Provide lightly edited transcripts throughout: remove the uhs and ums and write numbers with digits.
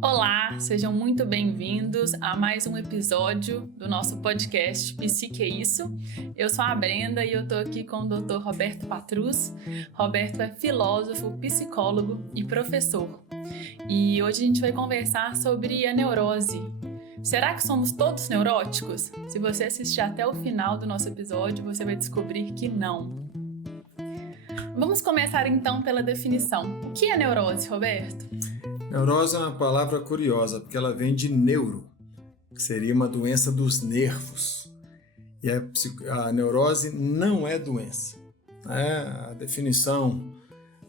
Olá, sejam muito bem-vindos a mais um episódio do nosso podcast Psique é Isso. Eu sou a Brenda e eu tô aqui com o Dr. Roberto Patrus. Roberto é filósofo, psicólogo e professor. E hoje a gente vai conversar sobre a neurose. Será que somos todos neuróticos? Se você assistir até o final do nosso episódio, você vai descobrir que não. Vamos começar então pela definição. O que é neurose, Roberto? Neurose é uma palavra curiosa, porque ela vem de neuro, que seria uma doença dos nervos. E a neurose não é doença. A definição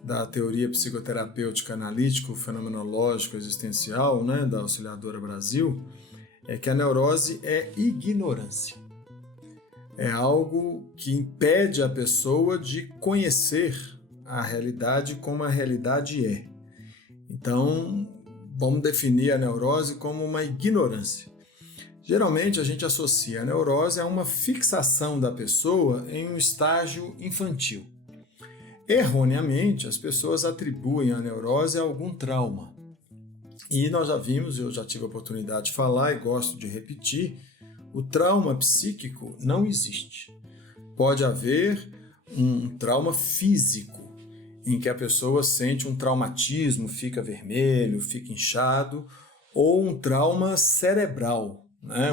da teoria psicoterapêutica analítico-fenomenológico-existencial, da Auxiliadora Brasil, é que a neurose é ignorância. É algo que impede a pessoa de conhecer a realidade como a realidade é. Então, vamos definir a neurose como uma ignorância. Geralmente, a gente associa a neurose a uma fixação da pessoa em um estágio infantil. Erroneamente, as pessoas atribuem a neurose a algum trauma. E nós já vimos, eu já tive a oportunidade de falar e gosto de repetir, o trauma psíquico não existe. Pode haver um trauma físico, em que a pessoa sente um traumatismo, fica vermelho, fica inchado, ou um trauma cerebral,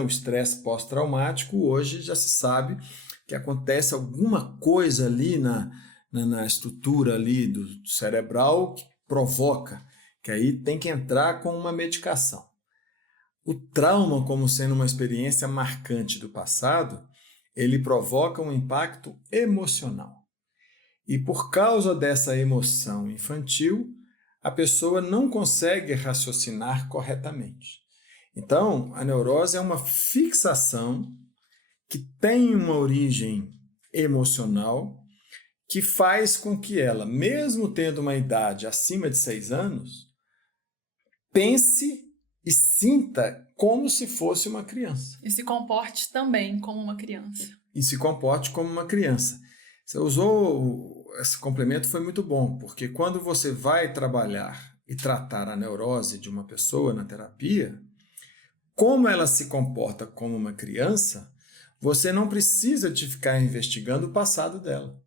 O estresse pós-traumático, hoje já se sabe que acontece alguma coisa ali na estrutura ali do cerebral que provoca, que aí tem que entrar com uma medicação. O trauma, como sendo uma experiência marcante do passado, ele provoca um impacto emocional. E por causa dessa emoção infantil, a pessoa não consegue raciocinar corretamente. Então, a neurose é uma fixação que tem uma origem emocional que faz com que ela, mesmo tendo uma idade acima de 6 anos, pense e sinta como se fosse uma criança. E se comporte também como uma criança. Você usou esse complemento, foi muito bom, porque quando você vai trabalhar e tratar a neurose de uma pessoa na terapia, como ela se comporta como uma criança, você não precisa de ficar investigando o passado dela.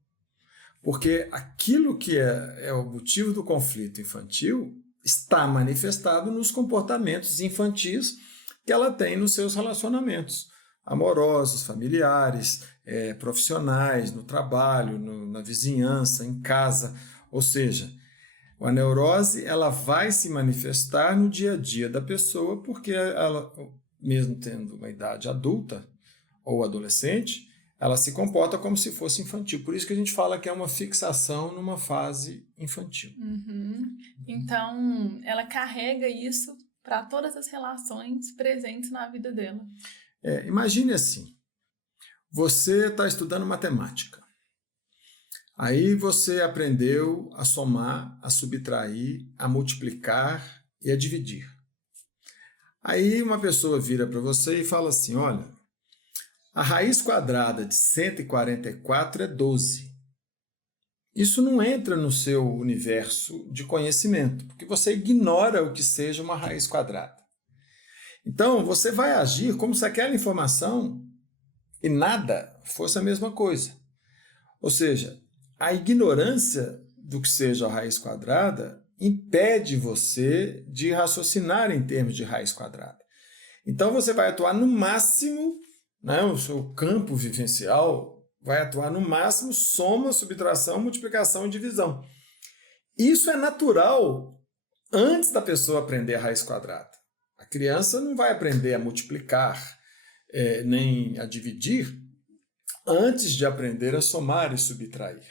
Porque aquilo que é o motivo do conflito infantil está manifestado nos comportamentos infantis que ela tem nos seus relacionamentos amorosos, familiares, profissionais, no trabalho, na vizinhança, em casa. Ou seja, a neurose ela vai se manifestar no dia a dia da pessoa porque ela, mesmo tendo uma idade adulta ou adolescente, ela se comporta como se fosse infantil. Por isso que a gente fala que é uma fixação numa fase infantil. Então, ela carrega isso para todas as relações presentes na vida dela. Imagine assim, você está estudando matemática. Aí você aprendeu a somar, a subtrair, a multiplicar e a dividir. Aí uma pessoa vira para você e fala assim, olha, a raiz quadrada de 144 é 12. Isso não entra no seu universo de conhecimento, porque você ignora o que seja uma raiz quadrada. Então, você vai agir como se aquela informação e nada fosse a mesma coisa. Ou seja, a ignorância do que seja a raiz quadrada impede você de raciocinar em termos de raiz quadrada. Então, você vai atuar no máximo, o seu campo vivencial vai atuar no máximo soma, subtração, multiplicação e divisão. Isso é natural antes da pessoa aprender a raiz quadrada. A criança não vai aprender a multiplicar nem a dividir antes de aprender a somar e subtrair.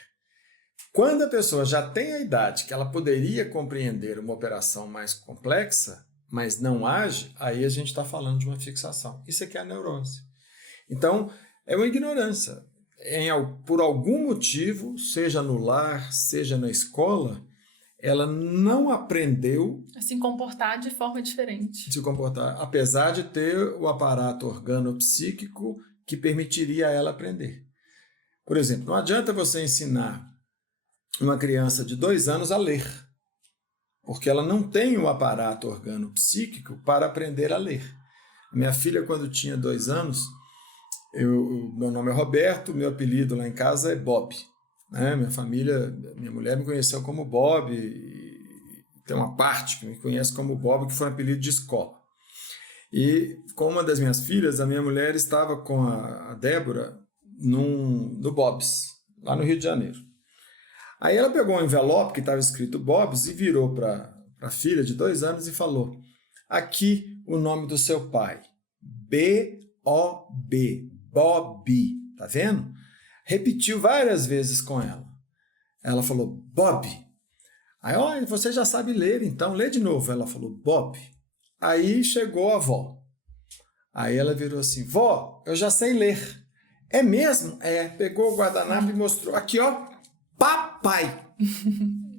Quando a pessoa já tem a idade que ela poderia compreender uma operação mais complexa, mas não age, aí a gente está falando de uma fixação. Isso aqui é a neurose. Então, é uma ignorância. Por algum motivo, seja no lar, seja na escola, ela não aprendeu a se comportar de forma diferente. Apesar de ter o aparato organopsíquico que permitiria a ela aprender. Por exemplo, não adianta você ensinar uma criança de 2 anos a ler, porque ela não tem o aparato organopsíquico para aprender a ler. Minha filha, quando tinha 2 anos, meu nome é Roberto, meu apelido lá em casa é Bob. Né? Minha mulher me conheceu como Bob, e tem uma parte que me conhece como Bob, que foi um apelido de escola. E com uma das minhas filhas, a minha mulher estava com a Débora no Bob's, lá no Rio de Janeiro. Aí ela pegou um envelope que estava escrito Bob's e virou para a filha de 2 anos e falou: aqui o nome do seu pai, B-O-B, Bob, tá vendo? Repetiu várias vezes com ela. Ela falou, Bob. Aí, olha, você já sabe ler, então lê de novo. Ela falou, Bob. Aí chegou a avó. Aí ela virou assim, vó, eu já sei ler. É mesmo? É. Pegou o guardanapo e mostrou. Aqui, ó, papai.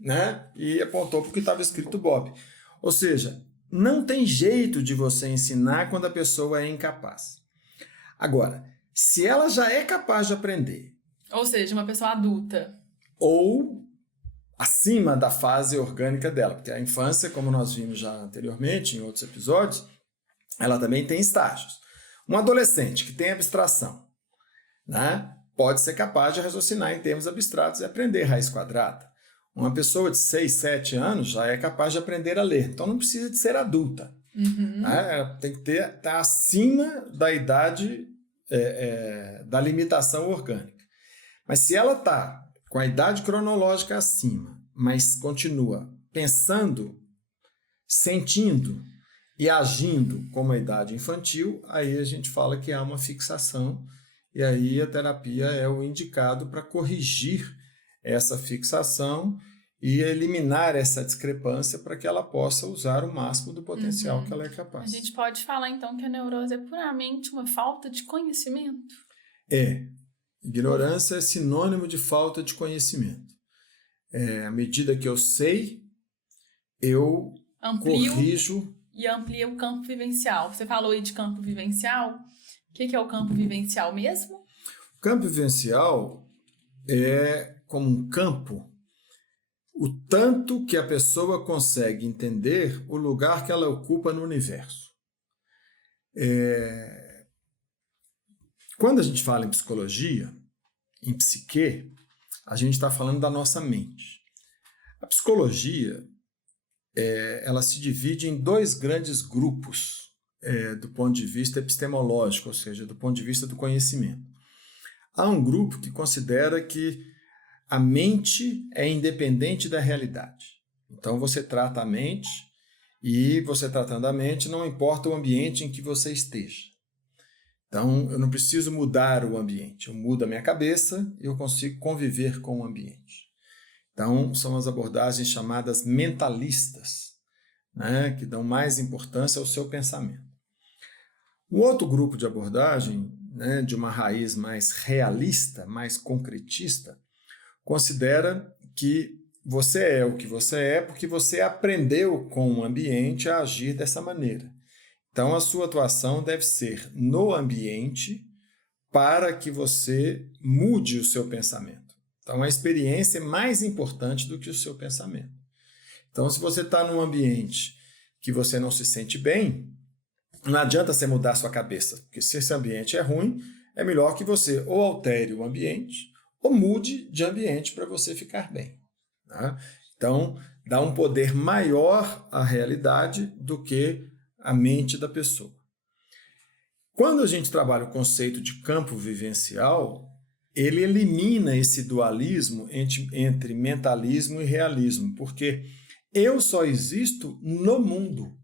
Né? E apontou porque estava escrito Bob. Ou seja, não tem jeito de você ensinar quando a pessoa é incapaz. Agora, se ela já é capaz de aprender... Ou seja, uma pessoa adulta. Ou acima da fase orgânica dela. Porque a infância, como nós vimos já anteriormente, em outros episódios, ela também tem estágios. Um adolescente que tem abstração, né, pode ser capaz de raciocinar em termos abstratos e aprender raiz quadrada. Uma pessoa de 6, 7 anos já é capaz de aprender a ler. Então não precisa de ser adulta. Uhum. Né? Ela tem que estar acima da idade da limitação orgânica. Mas se ela está com a idade cronológica acima, mas continua pensando, sentindo e agindo como a idade infantil, aí a gente fala que há uma fixação e aí a terapia é o indicado para corrigir essa fixação e eliminar essa discrepância para que ela possa usar o máximo do potencial que ela é capaz. A gente pode falar então que a neurose é puramente uma falta de conhecimento? Ignorância é sinônimo de falta de conhecimento. À medida que eu sei, eu corrijo. E amplia o campo vivencial. Você falou aí de campo vivencial. O que é o campo vivencial mesmo? O campo vivencial é como um campo, o tanto que a pessoa consegue entender o lugar que ela ocupa no universo. Quando a gente fala em psicologia, em psique, a gente está falando da nossa mente. A psicologia, ela se divide em 2 grandes grupos do ponto de vista epistemológico, ou seja, do ponto de vista do conhecimento. Há um grupo que considera que a mente é independente da realidade. Então você trata a mente e você tratando a mente não importa o ambiente em que você esteja. Então, eu não preciso mudar o ambiente. Eu mudo a minha cabeça e eu consigo conviver com o ambiente. Então, são as abordagens chamadas mentalistas, né, que dão mais importância ao seu pensamento. Um outro grupo de abordagem, né, de uma raiz mais realista, mais concretista, considera que você é o que você é porque você aprendeu com o ambiente a agir dessa maneira. Então, a sua atuação deve ser no ambiente para que você mude o seu pensamento. Então, a experiência é mais importante do que o seu pensamento. Então, se você está num ambiente que você não se sente bem, não adianta você mudar a sua cabeça, porque se esse ambiente é ruim, é melhor que você ou altere o ambiente ou mude de ambiente para você ficar bem. Tá? Então, dá um poder maior à realidade do que a mente da pessoa. Quando a gente trabalha o conceito de campo vivencial, ele elimina esse dualismo entre mentalismo e realismo, porque eu só existo no mundo.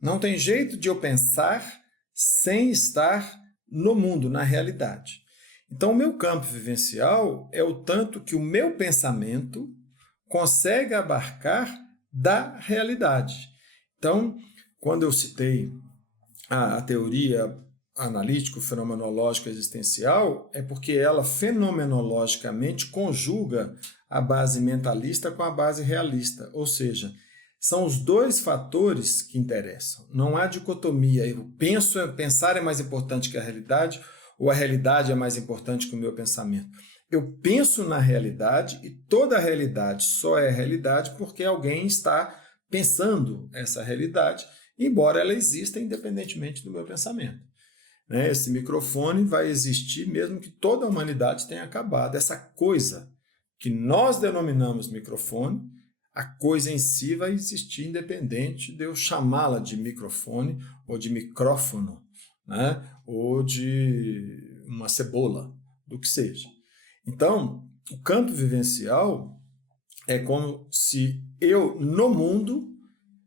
Não tem jeito de eu pensar sem estar no mundo, na realidade. Então, o meu campo vivencial é o tanto que o meu pensamento consegue abarcar da realidade. Então, quando eu citei a teoria analítico-fenomenológica existencial, é porque ela fenomenologicamente conjuga a base mentalista com a base realista, ou seja, são os 2 fatores que interessam. Não há dicotomia, pensar é mais importante que a realidade ou a realidade é mais importante que o meu pensamento. eu penso na realidade e toda a realidade só é realidade porque alguém está pensando essa realidade, embora ela exista independentemente do meu pensamento. Né? Esse microfone vai existir mesmo que toda a humanidade tenha acabado. Essa coisa que nós denominamos microfone, a coisa em si vai existir independente de eu chamá-la de microfone ou de micrófono, né? Ou de uma cebola, do que seja. Então, o campo vivencial é como se eu, no mundo,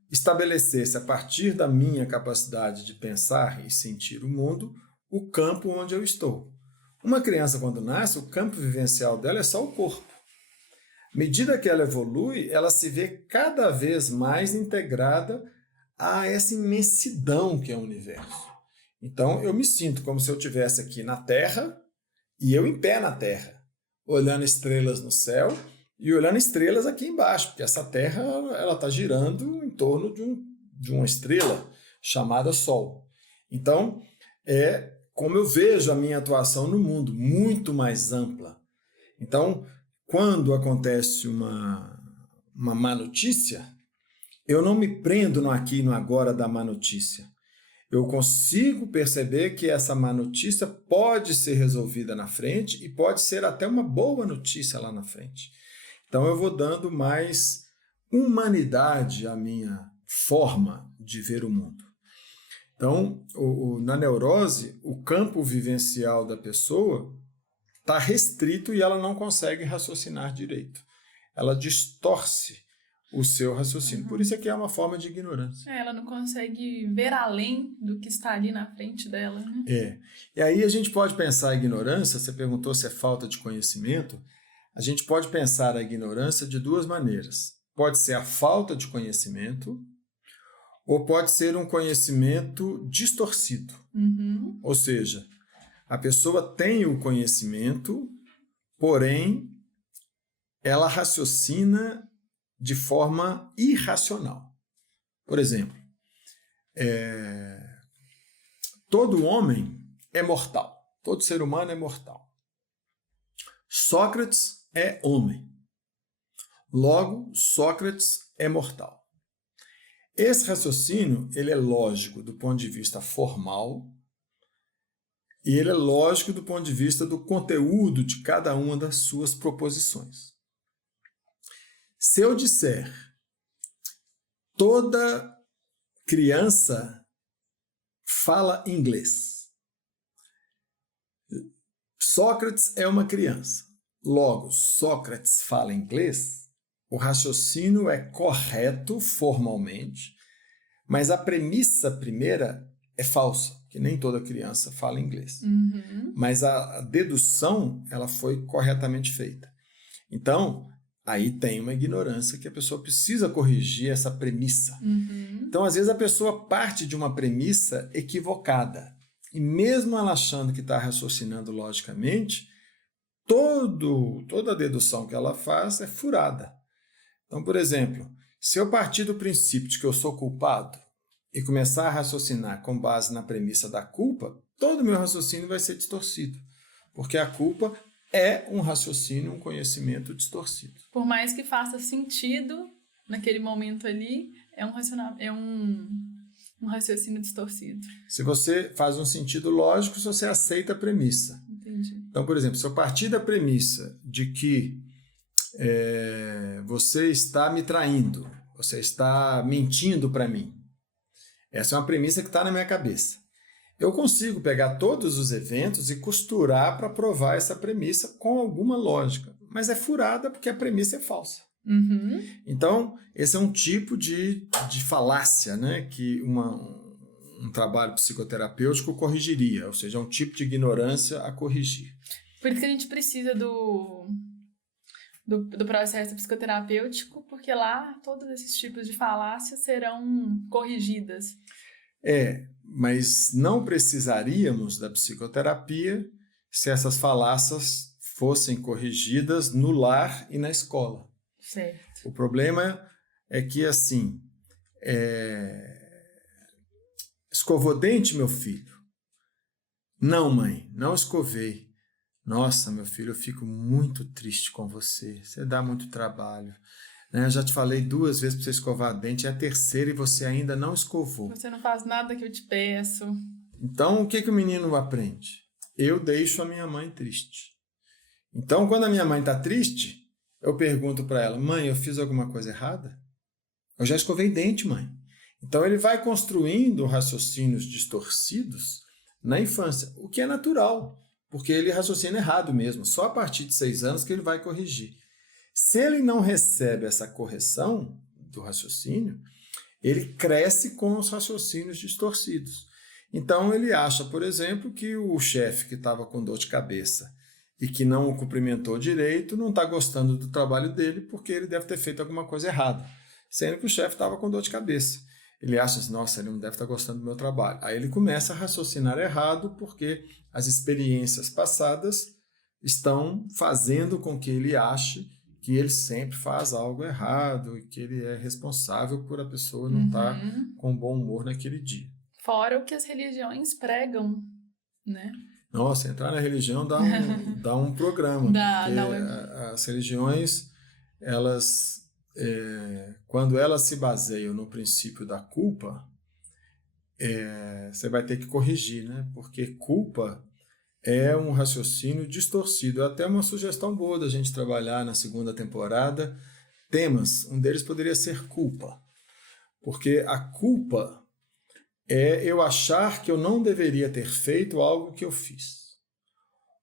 estabelecesse, a partir da minha capacidade de pensar e sentir o mundo, o campo onde eu estou. Uma criança, quando nasce, o campo vivencial dela é só o corpo. À medida que ela evolui, ela se vê cada vez mais integrada a essa imensidão que é o universo. Então, eu me sinto como se eu estivesse aqui na Terra e eu em pé na Terra, olhando estrelas no céu e olhando estrelas aqui embaixo, porque essa Terra ela está girando em torno de uma estrela chamada Sol. Então, é como eu vejo a minha atuação no mundo, muito mais ampla. Então, quando acontece uma má notícia, eu não me prendo no aqui e no agora da má notícia. Eu consigo perceber que essa má notícia pode ser resolvida na frente e pode ser até uma boa notícia lá na frente. Então eu vou dando mais humanidade à minha forma de ver o mundo. Então, na neurose, o campo vivencial da pessoa está restrito e ela não consegue raciocinar direito. Ela distorce o seu raciocínio. Por isso é que é uma forma de ignorância. Ela não consegue ver além do que está ali na frente dela. Né? E aí a gente pode pensar a ignorância, você perguntou se é falta de conhecimento, a gente pode pensar a ignorância de duas maneiras. Pode ser a falta de conhecimento ou pode ser um conhecimento distorcido. Uhum. Ou seja, a pessoa tem o conhecimento, porém ela raciocina de forma irracional. Por exemplo, todo homem é mortal. Todo ser humano é mortal. Sócrates é homem. Logo, Sócrates é mortal. Esse raciocínio ele é lógico do ponto de vista formal e ele é lógico do ponto de vista do conteúdo de cada uma das suas proposições. Se eu disser toda criança fala inglês, Sócrates é uma criança, logo Sócrates fala inglês, o raciocínio é correto formalmente, mas a premissa primeira é falsa, que nem toda criança fala inglês. Uhum. Mas a dedução ela foi corretamente feita. Então, aí tem uma ignorância que a pessoa precisa corrigir essa premissa. Uhum. Então, às vezes, a pessoa parte de uma premissa equivocada. E mesmo ela achando que está raciocinando logicamente, toda a dedução que ela faz é furada. Então, por exemplo, se eu partir do princípio de que eu sou culpado e começar a raciocinar com base na premissa da culpa, todo o meu raciocínio vai ser distorcido. Porque a culpa é um raciocínio, um conhecimento distorcido. Por mais que faça sentido naquele momento ali, é um raciocínio distorcido. Se você faz um sentido lógico, se você aceita a premissa. Entendi. Então, por exemplo, se eu partir da premissa de que você está me traindo, você está mentindo para mim, essa é uma premissa que está na minha cabeça. Eu consigo pegar todos os eventos e costurar para provar essa premissa com alguma lógica, mas é furada porque a premissa é falsa. Uhum. Então, esse é um tipo de falácia, né, que um trabalho psicoterapêutico corrigiria, ou seja, é um tipo de ignorância a corrigir. Por isso que a gente precisa do processo psicoterapêutico, porque lá todos esses tipos de falácias serão corrigidas. Mas não precisaríamos da psicoterapia se essas falácias fossem corrigidas no lar e na escola. Certo. O problema é que, assim, escovou dente, meu filho? Não, mãe, não escovei. Nossa, meu filho, eu fico muito triste com você. Você dá muito trabalho. Né? Eu já te falei 2 vezes para você escovar dente, é a terceira e você ainda não escovou. Você não faz nada que eu te peço. Então, o que o menino aprende? Eu deixo a minha mãe triste. Então, quando a minha mãe está triste, eu pergunto para ela, mãe, eu fiz alguma coisa errada? Eu já escovei dente, mãe. Então, ele vai construindo raciocínios distorcidos na infância, o que é natural, porque ele raciocina errado mesmo. Só a partir de 6 anos que ele vai corrigir. Se ele não recebe essa correção do raciocínio, ele cresce com os raciocínios distorcidos. Então, ele acha, por exemplo, que o chefe que estava com dor de cabeça e que não o cumprimentou direito não está gostando do trabalho dele porque ele deve ter feito alguma coisa errada, sendo que o chefe estava com dor de cabeça. Ele acha assim, nossa, ele não deve estar gostando do meu trabalho. Aí ele começa a raciocinar errado porque as experiências passadas estão fazendo com que ele ache que ele sempre faz algo errado e que ele é responsável por a pessoa não estar com bom humor naquele dia. Fora o que as religiões pregam, né? Nossa, entrar na religião dá um programa, porque as religiões, elas, quando elas se baseiam no princípio da culpa, você vai ter que corrigir, né? Porque culpa é um raciocínio distorcido. É até uma sugestão boa da gente trabalhar na 2ª temporada. Temas, um deles poderia ser culpa. Porque a culpa é eu achar que eu não deveria ter feito algo que eu fiz.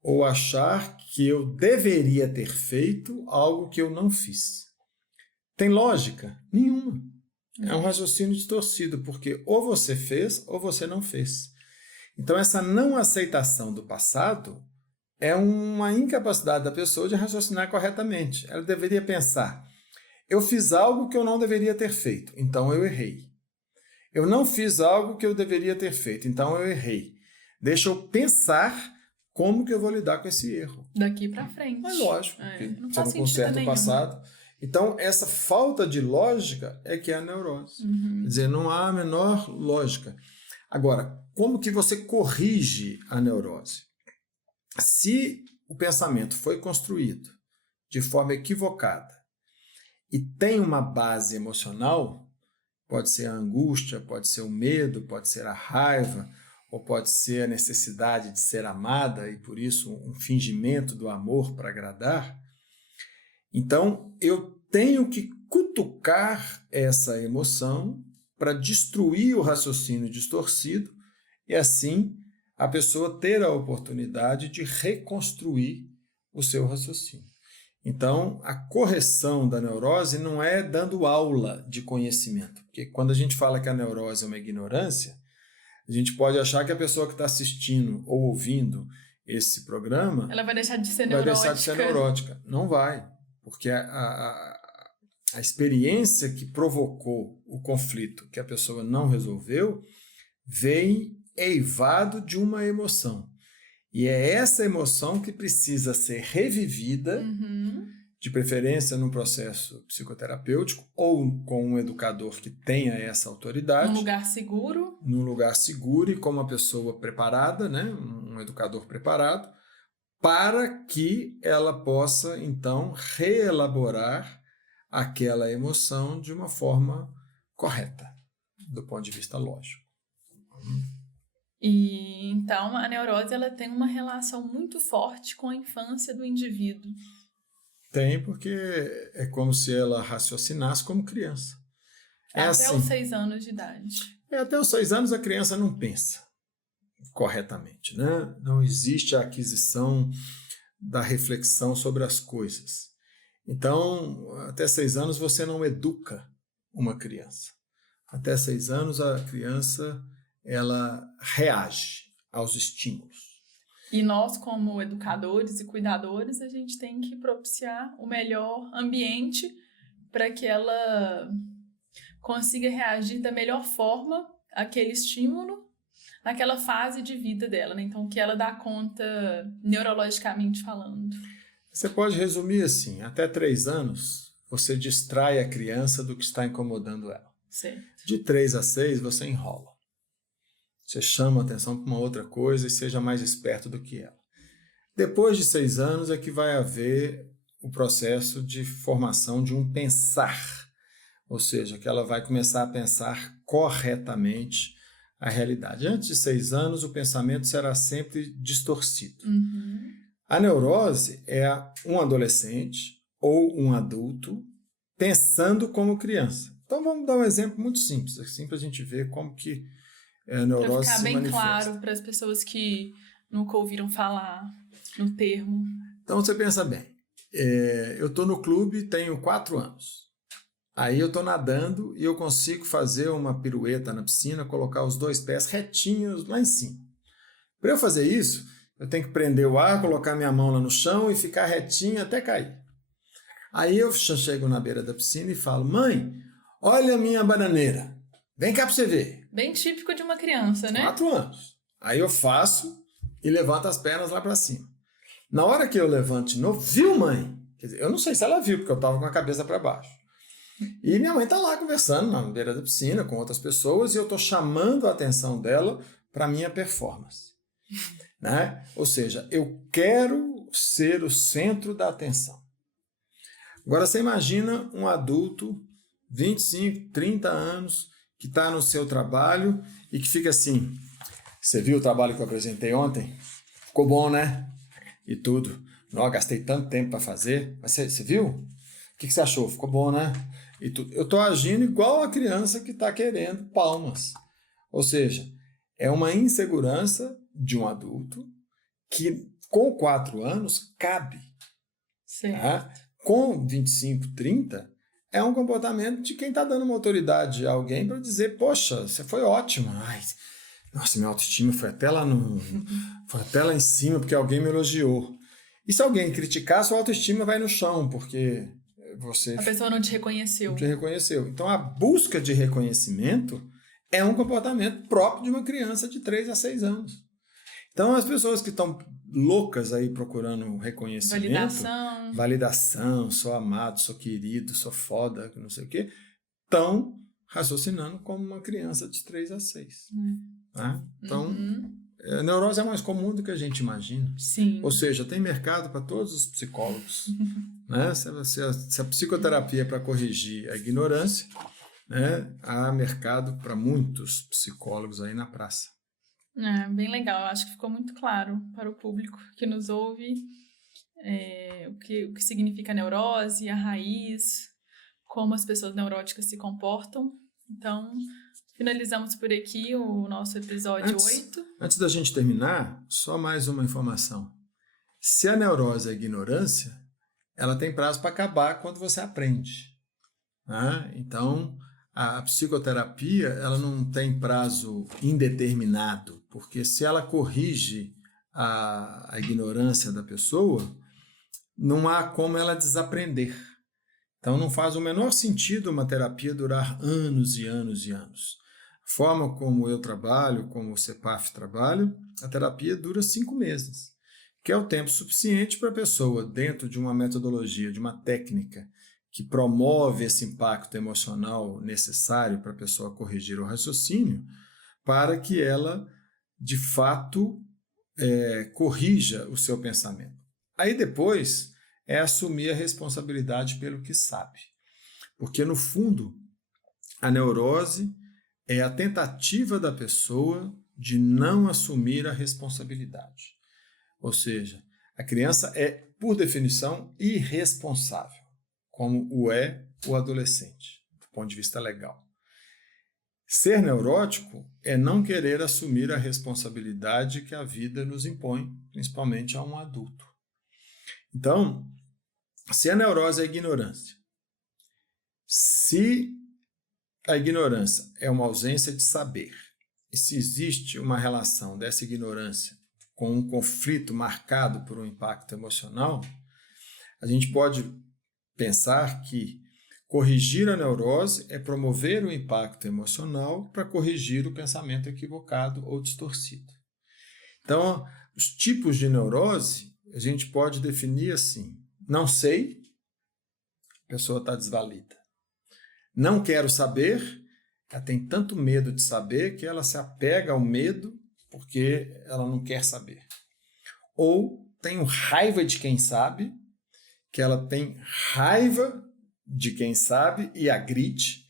Ou achar que eu deveria ter feito algo que eu não fiz. Tem lógica? Nenhuma. É um raciocínio distorcido, porque ou você fez ou você não fez. Então, essa não aceitação do passado é uma incapacidade da pessoa de raciocinar corretamente. Ela deveria pensar, eu fiz algo que eu não deveria ter feito, então eu errei. Eu não fiz algo que eu deveria ter feito, então eu errei. Deixa eu pensar como que eu vou lidar com esse erro. Daqui para frente. Mas lógico, porque não você faz não conserta o passado. Então, essa falta de lógica é que é a neurose. Quer dizer, não há a menor lógica. Agora, como que você corrige a neurose? Se o pensamento foi construído de forma equivocada e tem uma base emocional, pode ser a angústia, pode ser o medo, pode ser a raiva, ou pode ser a necessidade de ser amada e, por isso, um fingimento do amor para agradar. Então, eu tenho que cutucar essa emoção para destruir o raciocínio distorcido e, assim, a pessoa ter a oportunidade de reconstruir o seu raciocínio. Então, a correção da neurose não é dando aula de conhecimento, porque quando a gente fala que a neurose é uma ignorância, a gente pode achar que a pessoa que está assistindo ou ouvindo esse programa ela vai deixar de ser vai neurótica. deixar de ser neurótica. Não vai, porque a experiência que provocou o conflito que a pessoa não resolveu vem eivado de uma emoção. E é essa emoção que precisa ser revivida, de preferência num processo psicoterapêutico ou com um educador que tenha essa autoridade. Num lugar seguro. Num lugar seguro e com uma pessoa preparada, né? Um educador preparado, para que ela possa, então, reelaborar aquela emoção de uma forma correta, do ponto de vista lógico. E então a neurose ela tem uma relação muito forte com a infância do indivíduo. Tem, porque é como se ela raciocinasse como criança. Até assim, os 6 anos de idade. Até os 6 anos a criança não pensa corretamente, né? Não existe a aquisição da reflexão sobre as coisas. Então, até 6 anos você não educa uma criança. Até 6 anos a criança ela reage aos estímulos. E nós, como educadores e cuidadores, a gente tem que propiciar o melhor ambiente para que ela consiga reagir da melhor forma àquele estímulo naquela fase de vida dela, né? Então, que ela dá conta neurologicamente falando. Você pode resumir assim, até 3 anos, você distrai a criança do que está incomodando ela. Certo. De 3 a 6, você enrola. Você chama a atenção para uma outra coisa e seja mais esperto do que ela. Depois de 6 anos é que vai haver o processo de formação de um pensar, ou seja, que ela vai começar a pensar corretamente a realidade. Antes de 6 anos, o pensamento será sempre distorcido. A neurose é um adolescente ou um adulto pensando como criança. Então vamos dar um exemplo muito simples, assim para a gente ver como que a neurose se manifesta. Para ficar bem claro para as pessoas que nunca ouviram falar no termo. Então você pensa bem, eu estou no clube, tenho 4 anos. Aí eu estou nadando e eu consigo fazer uma pirueta na piscina, colocar os 2 pés retinhos lá em cima. Para eu fazer isso, eu tenho que prender o ar, colocar minha mão lá no chão e ficar retinho até cair. Aí eu chego na beira da piscina e falo, mãe, olha a minha bananeira, vem cá para você ver. Bem típico de uma criança, né? 4 anos. Aí eu faço e levanto as pernas lá para cima. Na hora que eu levanto de novo, viu, mãe? Quer dizer, eu não sei se ela viu, porque eu estava com a cabeça para baixo. E minha mãe está lá conversando na beira da piscina com outras pessoas e eu estou chamando a atenção dela para a minha performance. Né? Ou seja, eu quero ser o centro da atenção. Agora você imagina um adulto, 25, 30 anos, que está no seu trabalho e que fica assim, você viu o trabalho que eu apresentei ontem? Ficou bom, né? E tudo. Não, gastei tanto tempo para fazer, mas você viu? O que você achou? Ficou bom, né? E tudo. Eu estou agindo igual a criança que está querendo palmas. Ou seja, é uma insegurança de um adulto que com 4 anos cabe. Tá? Com 25, 30, é um comportamento de quem está dando uma autoridade a alguém para dizer, poxa, você foi ótimo. Ai, nossa, minha autoestima foi até lá em cima porque alguém me elogiou. E se alguém criticar, sua autoestima vai no chão, porque a pessoa não te reconheceu. Não te reconheceu. Então, a busca de reconhecimento é um comportamento próprio de uma criança de 3 a 6 anos. Então, as pessoas que estão loucas aí procurando reconhecimento, validação, sou amado, sou querido, sou foda, não sei o quê, estão raciocinando como uma criança de 3 a 6. Tá? Então, a neurose é mais comum do que a gente imagina. Sim. Ou seja, tem mercado para todos os psicólogos. Né? Se a psicoterapia é para corrigir a ignorância, né? Há mercado para muitos psicólogos aí na praça. Bem legal. Eu acho que ficou muito claro para o público que nos ouve o que significa a neurose, a raiz, como as pessoas neuróticas se comportam. Então, finalizamos por aqui o nosso episódio 8. Antes da gente terminar, só mais uma informação. Se a neurose é ignorância, ela tem prazo para acabar quando você aprende. Né? Então, a psicoterapia ela não tem prazo indeterminado, porque se ela corrige a ignorância da pessoa, não há como ela desaprender. Então, não faz o menor sentido uma terapia durar anos e anos e anos. A forma como eu trabalho, como o CEPAF trabalha, a terapia dura 5 meses, que é o tempo suficiente para a pessoa, dentro de uma metodologia, de uma técnica que promove esse impacto emocional necessário para a pessoa corrigir o raciocínio, para que ela, de fato, corrija o seu pensamento. Aí depois é assumir a responsabilidade pelo que sabe. Porque, no fundo, a neurose é a tentativa da pessoa de não assumir a responsabilidade. Ou seja, a criança é, por definição, irresponsável, como o é o adolescente, do ponto de vista legal. Ser neurótico é não querer assumir a responsabilidade que a vida nos impõe, principalmente a um adulto. Então, se a neurose é ignorância, se a ignorância é uma ausência de saber, e se existe uma relação dessa ignorância com um conflito marcado por um impacto emocional, a gente pode pensar que corrigir a neurose é promover o impacto emocional para corrigir o pensamento equivocado ou distorcido. Então, os tipos de neurose a gente pode definir assim: não sei, a pessoa está desvalida. Não quero saber, ela tem tanto medo de saber que ela se apega ao medo porque ela não quer saber. Ou tenho raiva de quem sabe, que ela tem raiva de quem sabe e agride,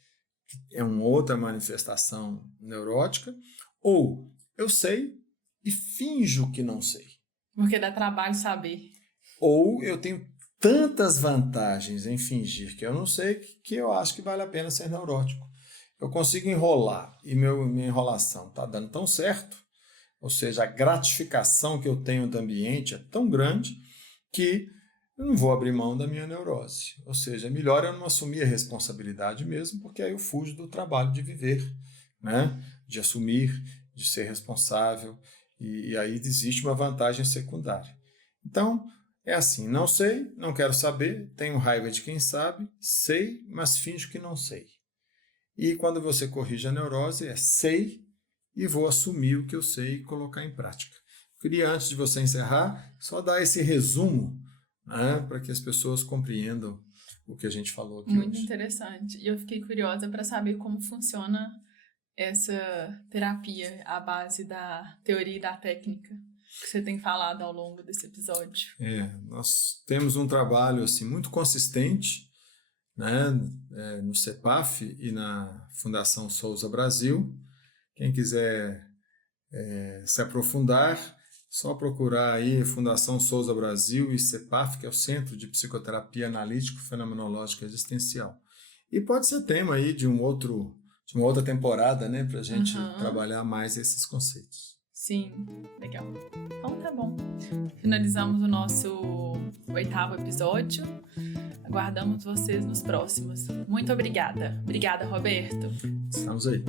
que é uma outra manifestação neurótica, ou eu sei e finjo que não sei. Porque dá trabalho saber. Ou eu tenho tantas vantagens em fingir que eu não sei que eu acho que vale a pena ser neurótico. Eu consigo enrolar e minha enrolação está dando tão certo, ou seja, a gratificação que eu tenho do ambiente é tão grande que eu não vou abrir mão da minha neurose. Ou seja, é melhor eu não assumir a responsabilidade mesmo, porque aí eu fujo do trabalho de viver, né? De assumir, de ser responsável, e aí existe uma vantagem secundária. Então, é assim, não sei, não quero saber, tenho raiva de quem sabe, sei, mas finjo que não sei. E quando você corrige a neurose, é sei e vou assumir o que eu sei e colocar em prática. Queria, antes de você encerrar, só dar esse resumo, né, para que as pessoas compreendam o que a gente falou aqui Muito hoje. interessante. E eu fiquei curiosa para saber como funciona essa terapia à base da teoria e da técnica que você tem falado ao longo desse episódio. Nós temos um trabalho assim, muito consistente, né, no CEPAF e na Fundação Souza Brasil. Quem quiser se aprofundar, só procurar aí Fundação Souza Brasil e CEPAF, que é o Centro de Psicoterapia Analítico Fenomenológica Existencial. E pode ser tema aí de uma outra temporada, né, para a gente trabalhar mais esses conceitos. Sim, legal. Então tá bom. Finalizamos o nosso 8º episódio. Aguardamos vocês nos próximos. Muito obrigada. Obrigada, Roberto. Estamos aí.